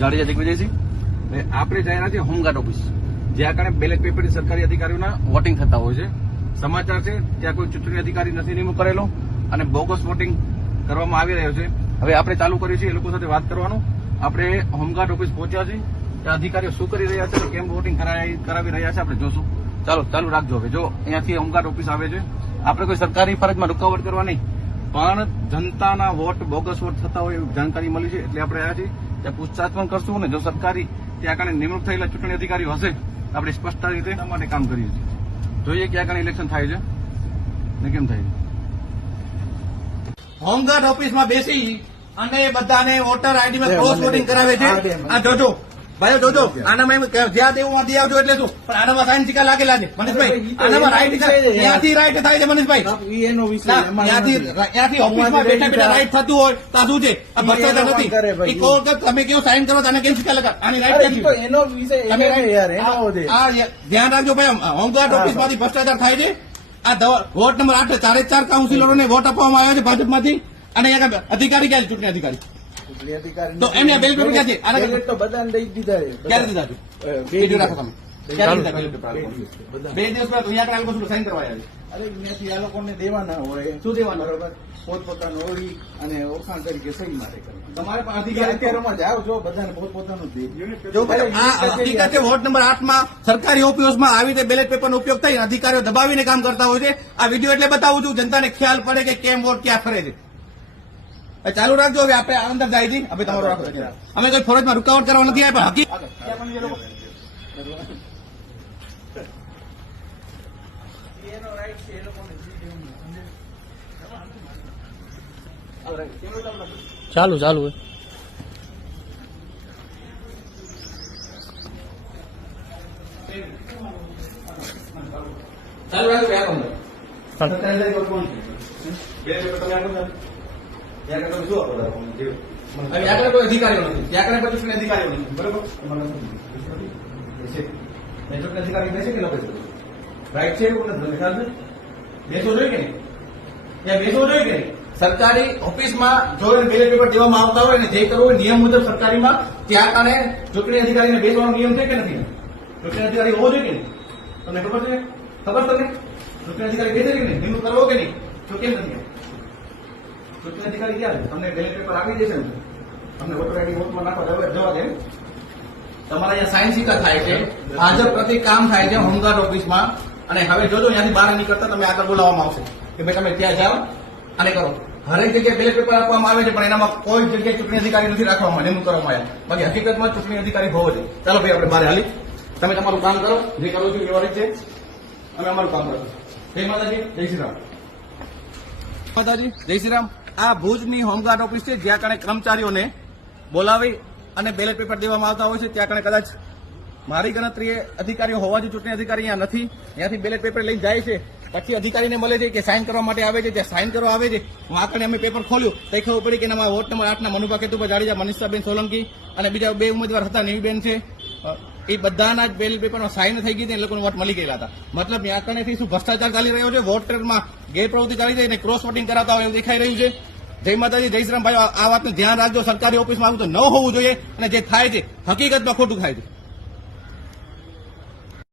જાડેજા દિગ્વિજયસિંહ. આપણે જઈ છીએ હોમગાર્ડ ઓફિસ, જ્યાં કારણે બેલેટ પેપરથી સરકારી અધિકારીઓના વોટિંગ થતા હોય છે. સમાચાર છે ત્યાં કોઈ ચૂંટણી અધિકારી નથી નિમણૂક કરેલો અને બોગસ વોટિંગ કરવામાં આવી રહ્યો છે. હવે આપણે ચાલુ કર્યું છે એ લોકો સાથે વાત કરવાનું. આપણે હોમગાર્ડ ઓફિસ પહોંચ્યા છીએ, ત્યાં અધિકારીઓ શું કરી રહ્યા છે, કેમ વોટિંગ કરાવી રહ્યા છે, આપણે જોશું. ચાલુ રાખજો. હવે જો અહીંયાથી હોમગાર્ડ ઓફિસ આવે છે, આપણે કોઈ સરકારી ફરજમાં રૂકાવટ કરવા નહીં, પણ જનતાના વોટ બોગસ વોટ થતા હોય એવી જાણકારી મળી છે એટલે આપણે આવ્યા છીએ. ત્યાં પૂછતાછ પણ કરશું ને જો સરકારી ત્યાં કારણે નિમણૂક થયેલા ચૂંટણી અધિકારીઓ હશે આપણે સ્પષ્ટ રીતે એના માટે કામ કરીએ છીએ. જોઈએ ક્યાં કારણે ઇલેક્શન થાય છે ને કેમ થાય છે. હોમગાર્ડ ઓફિસમાં બેસી અને બધાને વોટર આઈડીમાં ક્રોસ વોટિંગ કરાવે છે. આ જોજો ભાઈઓ, જોજો આનામાં જ્યાં દેવું દે આવજો એટલે શું, પણ આનામાં સાઈન સિક્કા લાગેલા છે મનીષભાઈ. આનામાં રાઈટ ત્યાંથી રાઈટ થાય છે મનીષભાઈ, એનો વિષય ત્યાંથી ઓફિસમાં બેઠા બેઠા રાઈટ થતું હોય તો શું છે, આ ભ્રષ્ટાચાર નથી. તમે કેવો સાઈન કરો આને કેમ સિક્કા લગાડ, આની રાઈટ નથી. એનો વિષય ધ્યાન રાખજો ભાઈ, હોમગાર્ડ ઓફિસમાંથી ભ્રષ્ટાચાર થાય છે. આ વોર્ડ નંબર 8 4 કાઉન્સિલરોને વોટ આપવામાં આવ્યો છે ભાજપમાંથી, અને અહીંયા અધિકારી ક્યાં છે, ચૂંટણી અધિકારી તો એમને બેલ પેપર ક્યાં છે, તો બધાને દઈ દીધા છે. ક્યારે દીધા છે, વિડીયો રાખો તમે. ક્યારે દીધા બેલ પેપર? 2 દિવસ પહેલા અહીંયા આગળ લોકો સાઈન કરવા આવ્યા છે. અરે ત્યાંથી આ લોકોને દેવાના હોય, શું દેવાનું? બરોબર, પોતપોતાનું ઓળી અને ઓળખાણ તરીકે સહી મારે કરે. તમારે પણ અધિકાર અત્યારમાં જ આવ જો બધાને પોતપોતાનું દે. જો ભાઈ આ હકીકત છે, વોર્ડ નંબર 8 માં સરકારી ઓફિસમાં આવી રીતે બેલેટ પેપરનો ઉપયોગ થઈ અધિકારીઓ દબાવીને કામ કરતા હોય છે. આ વિડીયો એટલે બતાવું છું જનતાને ખ્યાલ પડે કે કેમ વોટ ક્યાં ફરે છે. ચાલુ રાખજો. હવે આપણે અંદર જાય છે, હવે તમારો રાખો. અમે કોઈ ફરજમાં રૂકાવટ કરવા નથી આવ્યા, પણ ચાલુ ચાલુ રાખજો. ત્યાં કોઈ અધિકારીઓ નથી, ત્યાં કોઈ ચૂંટણી અધિકારીઓ નથી, બરોબર? ચૂંટણી અધિકારી બેસે કે લોકો રાઈટ છે એવું નથી, ખ્યાલ છે? બેસવો જોઈએ કે નહીં? ત્યાં બેસવો જોઈએ કે નહીં? સરકારી ઓફિસમાં જો બેલેટ પેપર દેવામાં આવતા હોય ને જે કરવું હોય નિયમ મુજબ સરકારીમાં ત્યાં કારણે ચૂંટણી અધિકારીને બેસવાનો નિયમ છે કે નથી? ચૂંટણી અધિકારી હોવો જોઈએ કે નહીં? તમને ખબર છે? ખબર તમને ચૂંટણી અધિકારી બેસે કે નહીં? નિમણૂક કરવો કે નહીં? તો કેમ નથી? ચૂંટણી અધિકારી ક્યાં છે? તમને બેલેટ પેપર આપી દેશે ને, તમને વોટર આઈડી વોટમાં નાખવા જવા દે. તમારા અહીંયા સાઈન સિક્કા થાય છે, ભાજપ પ્રતિ કામ થાય છે હોમગાર્ડ ઓફિસમાં. અને હવે જોજો ત્યાંથી બહાર નીકળતા તમે આગળ બોલાવવામાં આવશે કે ભાઈ તમે ત્યાં જાઓ અને કરો. હરેક જગ્યાએ બેલેટ પેપર આપવામાં આવે છે, પણ એનામાં કોઈ જગ્યાએ ચૂંટણી અધિકારી નથી રાખવામાં, નિમણૂક કરવામાં આવ્યા. બાકી હકીકતમાં ચૂંટણી અધિકારી હોવો છે. ચાલો ભાઈ આપણે બહાર હાલી, તમે તમારું કામ કરો, જે કરો છો વ્યવહારિક છે, અમે અમારું કામ કરો. જય માતાજી, જય શ્રી રામ. માતાજી, જય શ્રી રામ. આ ભુજની હોમગાર્ડ ઓફિસ છે, જ્યાં કારણે કર્મચારીઓને બોલાવી અને બેલેટ પેપર દેવામાં આવતા હોય છે. ત્યાં કારણે કદાચ મારી ગણતરીએ અધિકારીઓ હોવાથી ચૂંટણી અધિકારી અહીંયા નથી, ત્યાંથી બેલેટ પેપર લઈને જાય છે, પછી અધિકારીને મળે છે કે સાઇન કરવા માટે આવે છે, ત્યાં સાઇન કરવા આવે છે. વાંકણે અમે પેપર ખોલ્યું તો ખબર પડી કે એનામાં વોર્ડ નંબર 8 મનુભા કેતુભા જાડેજા, મનીષાબેન સોલંકી અને બીજા 2 ઉમેદવાર હતા, નીવીબેન છે, એ બધાના જ બેલેટ પેપરમાં સાઇન થઈ ગઈ હતી, એ લોકોને વોટ મળી ગયેલા હતા. મતલબ વાંકણેથી શું ભ્રષ્ટાચાર ચાલી રહ્યો છે, વોટરમાં ગેરપ્રવૃત્તિ ચાલી રહી છે, ક્રોસ વોટિંગ કરાવતા હોય એવું દેખાઈ રહ્યું છે. જય માતાજી, જય શ્રી રામ. ભાઈ આ વાતનું ધ્યાન રાખજો, સરકારી ઓફિસમાં આવું તો ન હોવું જોઈએ, અને જે થાય છે હકીકતમાં ખોટું થાય છે.